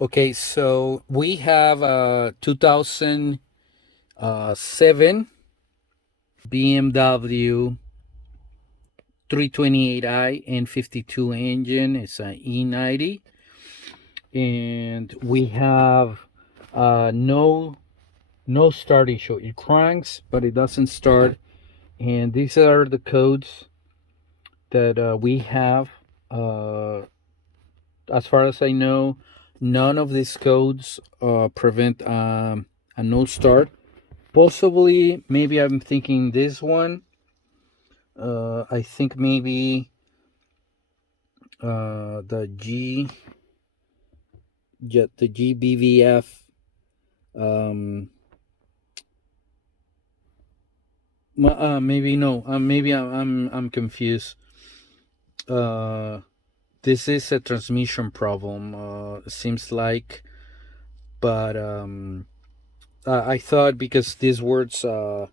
Okay, so we have a 2007 BMW 328i N52 engine. It's an E90, and we have no start issue. It cranks, but it doesn't start. And these are the codes that we have. Uh, as far as I know, none of these codes prevent a no start. Possibly, maybe I'm thinking this one. I think maybe the the GBVF. Um, Maybe no. Maybe I'm confused. Uh, this is a transmission problem. Seems like, but I thought because these words uh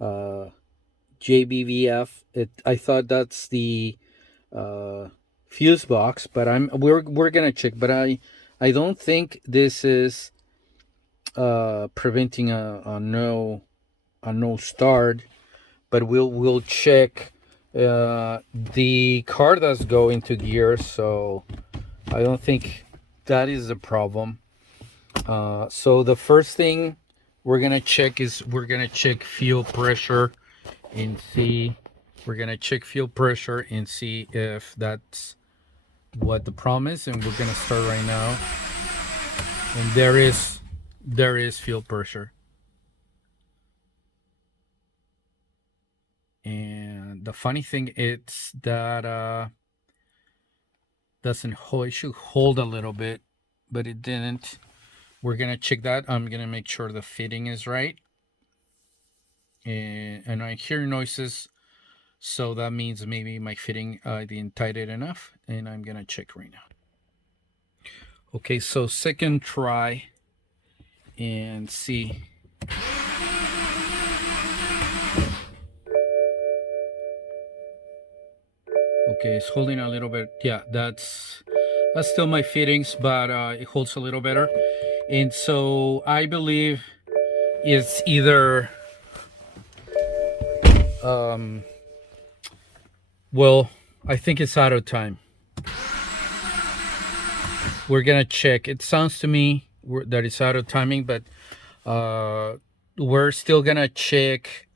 JBVF, I thought that's the uh fuse box, but we're gonna check. But I don't think this is preventing a no start. But we'll check the car does go into gear, so I don't think that is the problem. So the first thing we're gonna check fuel pressure and see we're gonna check fuel pressure and see if that's what the problem is, and we're gonna start right now. And there is fuel pressure. And the funny thing is that doesn't hold. It should hold a little bit, but it didn't. We're gonna check that. I'm gonna make sure the fitting is right. And I hear noises, so that means maybe my fitting didn't tighten it enough. And I'm gonna check right now. Okay, so second try and see. Okay, it's holding a little bit. Yeah, that's still my fittings, but it holds a little better. And so I believe it's either um, well, I think it's out of time. We're gonna check. It sounds to me that it's out of timing, but uh, we're still gonna check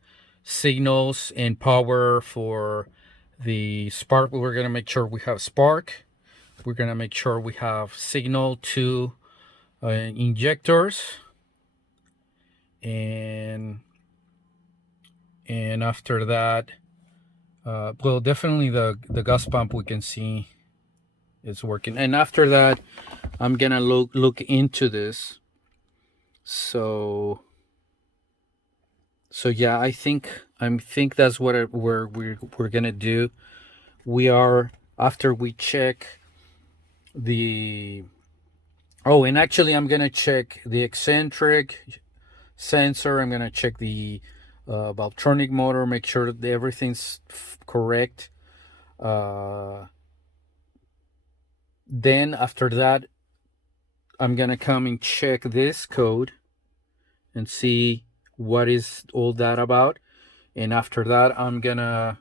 signals and power for the spark. We're gonna make sure we have spark. We're gonna make sure we have signal to injectors, and after that, well, definitely the gas pump we can see it's working. And after that, I'm gonna look into this. So yeah, I think that's what we're gonna do. We are after we check the and actually I'm gonna check the eccentric sensor. I'm gonna check the Valtronic motor, make sure that everything's correct. Then after that, I'm gonna come and check this code and see what is all that about. And after that, I'm gonna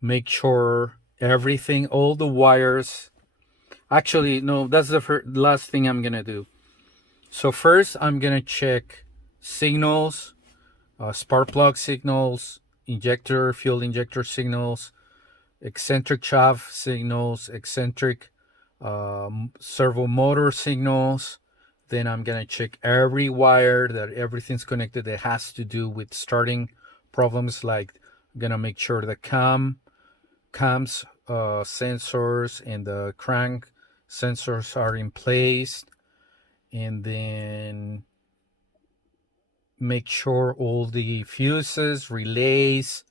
make sure everything, all the wires. Actually, no, that's the last thing I'm gonna do. So first, I'm gonna check signals, spark plug signals, fuel injector signals, eccentric shaft signals, eccentric servo motor signals. Then I'm gonna check every wire that everything's connected that has to do with starting problems. Like I'm gonna make sure the cams sensors and the crank sensors are in place, and then make sure all the fuses, relays.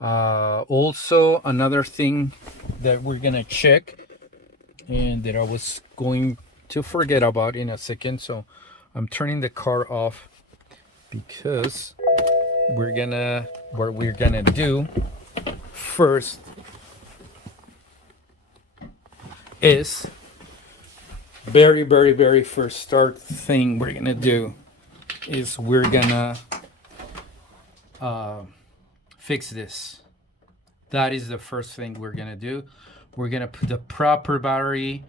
Also, another thing that we're gonna check and that I was going to forget about in a second. So I'm turning the car off because what we're gonna do first is very first start thing we're gonna do is we're gonna fix this. That is the first thing we're gonna do. We're gonna put the proper battery.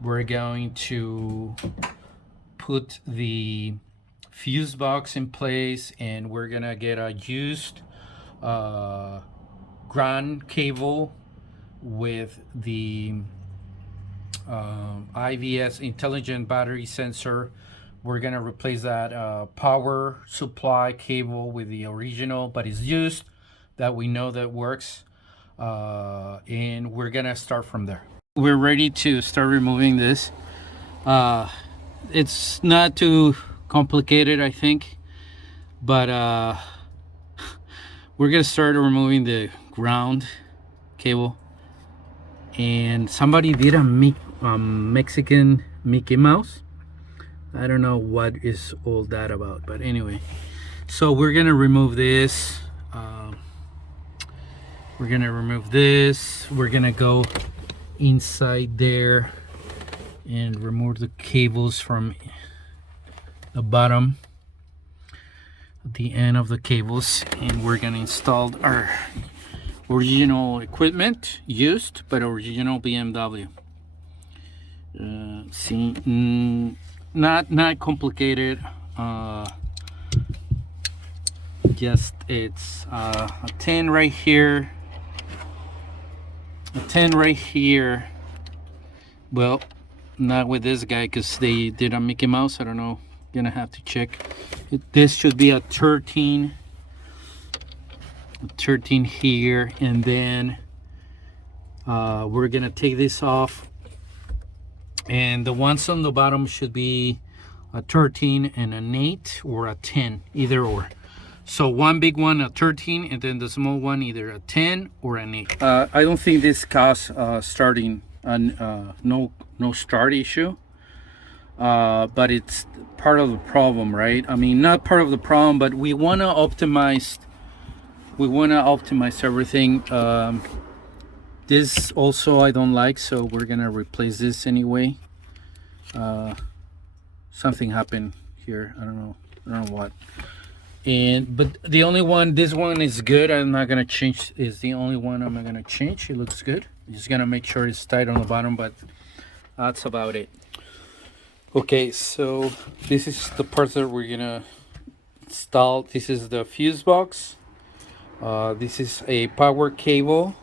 We're going to put the fuse box in place, and we're gonna get a used ground cable with the IVS intelligent battery sensor. We're gonna replace that power supply cable with the original, but it's used, that we know that works, and we're gonna start from there. We're ready to start removing this. It's not too complicated, I think, but we're gonna start removing the ground cable. And somebody did a Mexican Mickey Mouse. I don't know what is all that about, but anyway. So we're gonna remove this. We're gonna remove this. We're gonna go inside there and remove the cables from the bottom, the end of the cables, and we're gonna install our original equipment, used but original BMW. See, not complicated. Just it's a 10 right here, a 10 right here. Well, not with this guy because they did a Mickey Mouse. I don't know, gonna have to check. This should be a 13 here, and then we're gonna take this off, and the ones on the bottom should be a 13 and an 8 or a 10, either or. So one big one, a 13, and then the small one, either a 10 or an 8. I don't think this caused starting no start issue, but it's part of the problem, right? I mean, not part of the problem, but we want to optimize everything. This also I don't like, so we're gonna replace this anyway. Something happened here, I don't know what. But the only one, this one is good. I'm not gonna change. Is the only one I'm not gonna change. It looks good. I'm just gonna make sure it's tight on the bottom, but that's about it. Okay, so this is the parts that we're gonna install. This is the fuse box. This is a power cable.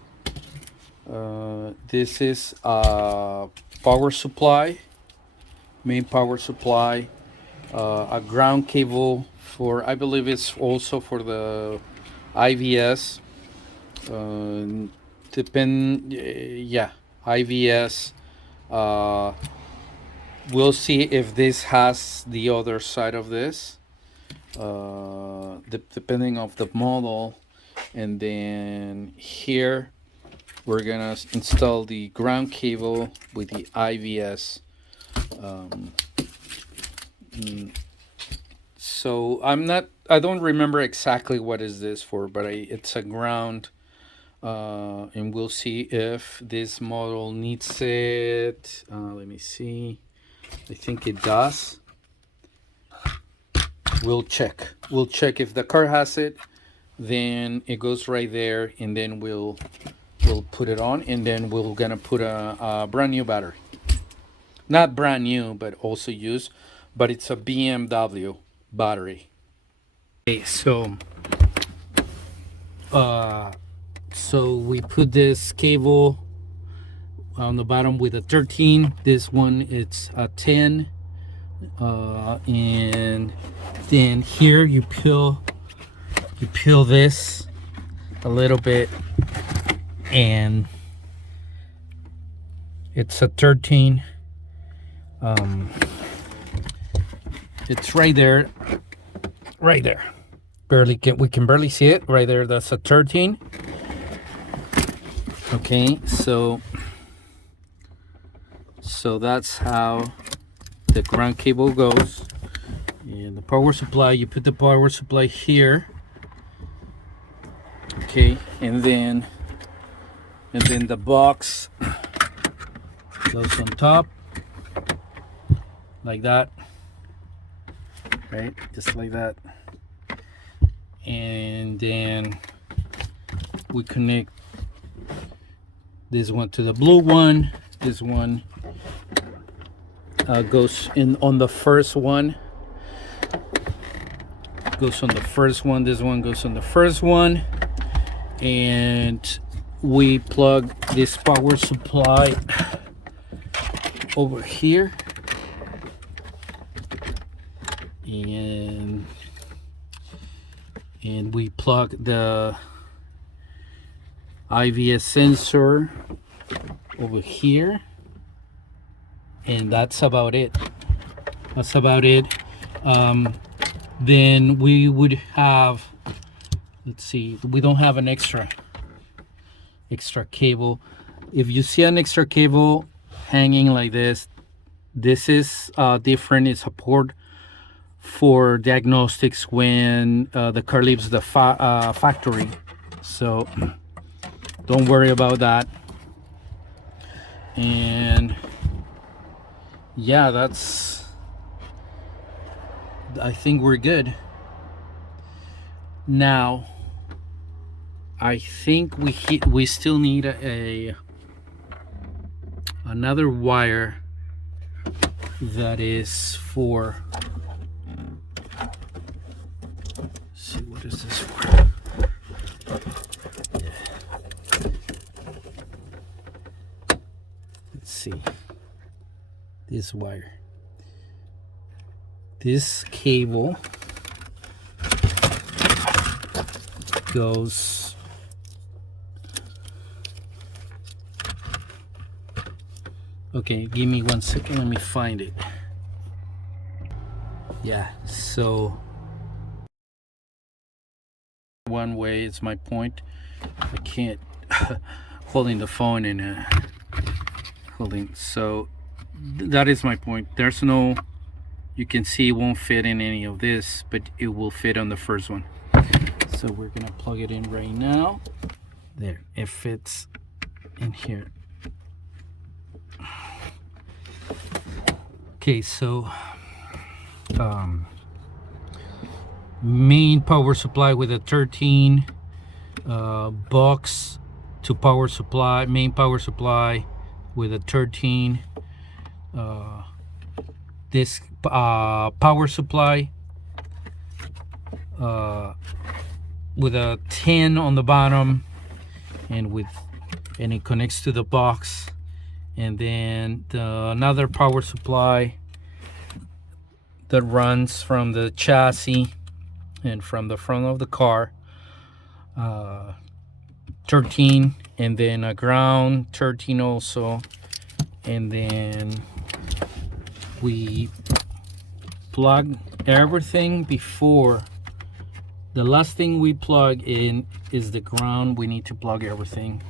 This is a power supply, main power supply. A ground cable for, I believe it's also for the IVS. Yeah, IVS. We'll see if this has the other side of this, depending of the model. And then here we're gonna install the ground cable with the IVS. So I don't remember exactly what is this for, but it's a ground, and we'll see if this model needs it. Let me see. I think it does. We'll check if the car has it, then it goes right there, and then we'll put it on, and then we're gonna put a brand new battery. Not brand new, but also used, but it's a BMW battery. Okay, so we put this cable on the bottom with a 13. This one, it's a 10, and then here you peel this a little bit, and it's a 13. It's right there. We can barely see it right there. That's a 13. Okay, so that's how the ground cable goes. And the power supply, you put the power supply here. Okay, and then the box goes on top. like that, right? Just like that. And then we connect this one to the blue one. This one goes in on the first one. Goes on the first one. This one goes on the first one. And we plug this power supply over here. And we plug the IVS sensor over here, and that's about it. Then we would have, let's see, we don't have an extra cable. If you see an extra cable hanging like this is different. It's a port for diagnostics when the car leaves the factory, so don't worry about that. And yeah, I think we're good. Now I think we still need another wire that is for, let's see, what is this for? Let's see, this wire, this cable goes okay, give me 1 second, let me find it. Yeah, so one way is my point. I can't holding the phone and holding, so that is my point. There's no, you can see it won't fit in any of this, but it will fit on the first one. So we're gonna plug it in right now. There, it fits in here. Okay, so main power supply with a 13 box to power supply, main power supply with a 13 this power supply with a 10 on the bottom, and it connects to the box. And then another power supply that runs from the chassis and from the front of the car, 13, and then a ground 13 also. And then we plug everything before. The last thing we plug in is the ground. We need to plug everything,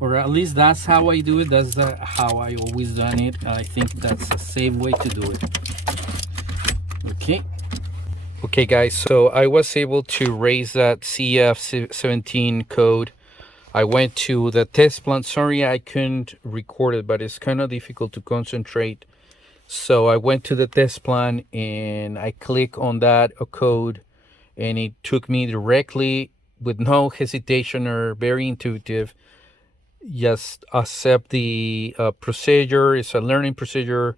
or at least that's how I do it. That's how I always done it. I think that's a safe way to do it. Okay guys, so I was able to raise that CF17 code. I went to the test plant. Sorry I couldn't record it, but it's kind of difficult to concentrate. So I went to the test plant and I click on that code, and it took me directly with no hesitation, or very intuitive. Just accept the procedure. It's a learning procedure.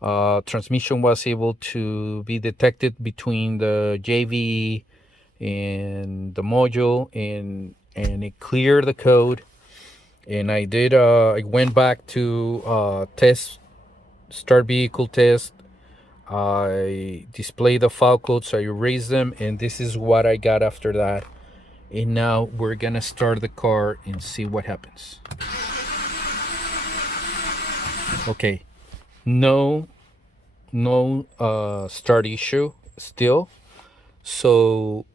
Transmission was able to be detected between the JV and the module, and it cleared the code. And I did I went back to start vehicle test. I displayed the file codes, I erased them, and this is what I got after that. And now we're gonna start the car and see what happens. Okay, no start issue still. So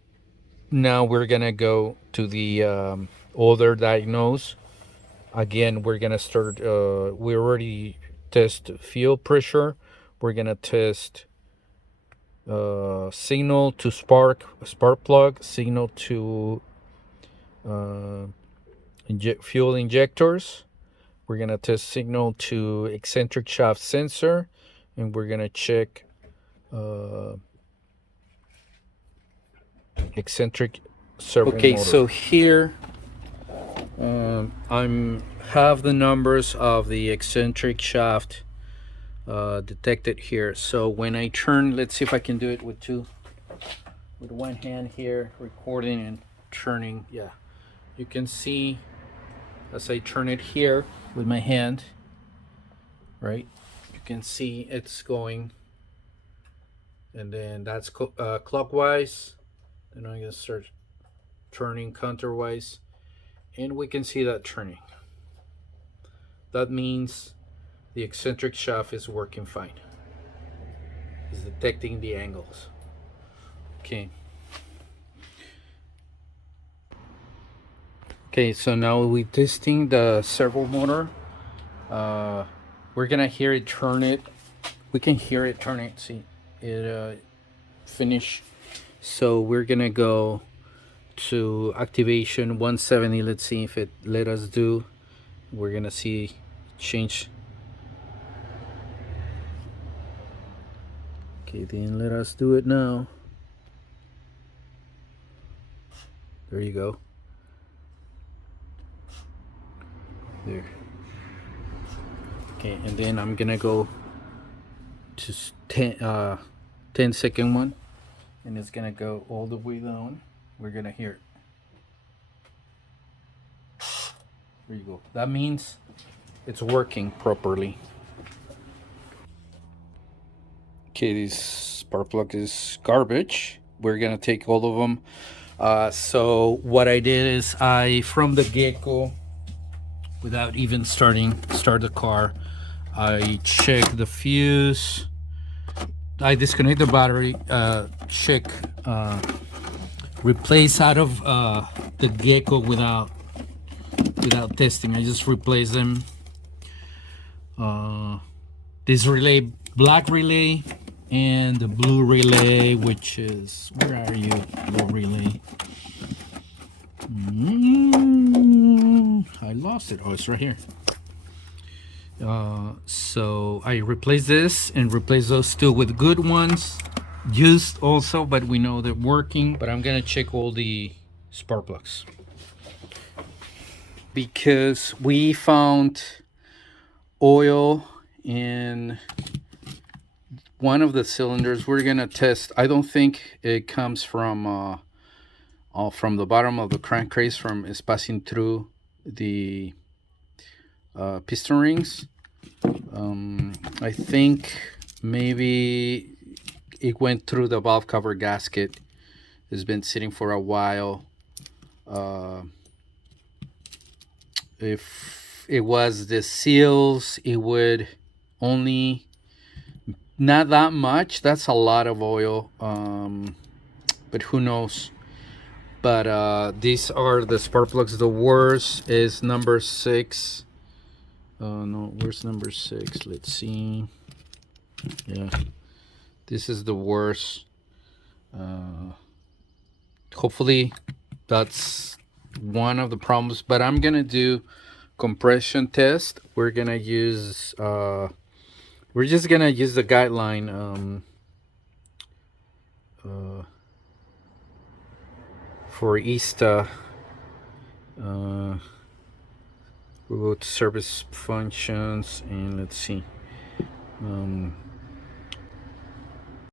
now we're gonna go to the other diagnose. Again, we're gonna start, we already test fuel pressure. We're gonna test signal to spark plug, signal to fuel injectors. We're gonna test signal to eccentric shaft sensor. and we're gonna check eccentric servo motor. Okay, so here I'm have the numbers of the eccentric shaft detected here. So when I turn, let's see if I can do it with one hand here, recording and turning. Yeah, you can see as I turn it here with my hand, right? You can see it's going, and then that's clockwise. Then I'm gonna start turning counterwise, and we can see that turning. That means the eccentric shaft is working fine. It's detecting the angles. Okay. Okay, so now we're testing the servo motor. We're gonna hear it turn it. We can hear it turn it. See it finish. So we're gonna go to activation 170. Let's see if it let us do. We're gonna see change. Okay, then let us do it now. There you go. There. Okay, and then I'm gonna go to 10-second one, and it's gonna go all the way down. We're gonna hear it. There you go. That means it's working properly. Okay, this spark plug is garbage. We're gonna take all of them. So what I did is from the get-go, without even start the car, I check the fuse. I disconnect the battery, check, replace out of the get-go without testing. I just replace them. This relay, black relay, and the blue relay, which is, where are you, blue relay? I lost it. Oh, it's right here. So I replace this and replace those two with good ones, used also, but we know they're working. But I'm gonna check all the spark plugs because we found oil in one of the cylinders. We're gonna test. I don't think it comes from the bottom of the crankcase, from is passing through the piston rings. I think maybe it went through the valve cover gasket. It's been sitting for a while. If it was the seals, it would only, not that much. That's a lot of oil, but who knows. But these are the spark plugs. The worst is number 6. No, where's number 6? Let's see. Yeah, this is the worst. Hopefully that's one of the problems, but I'm gonna do compression test. We're gonna use we're just gonna use the guideline for ESTA. We'll go to service functions, and let's see.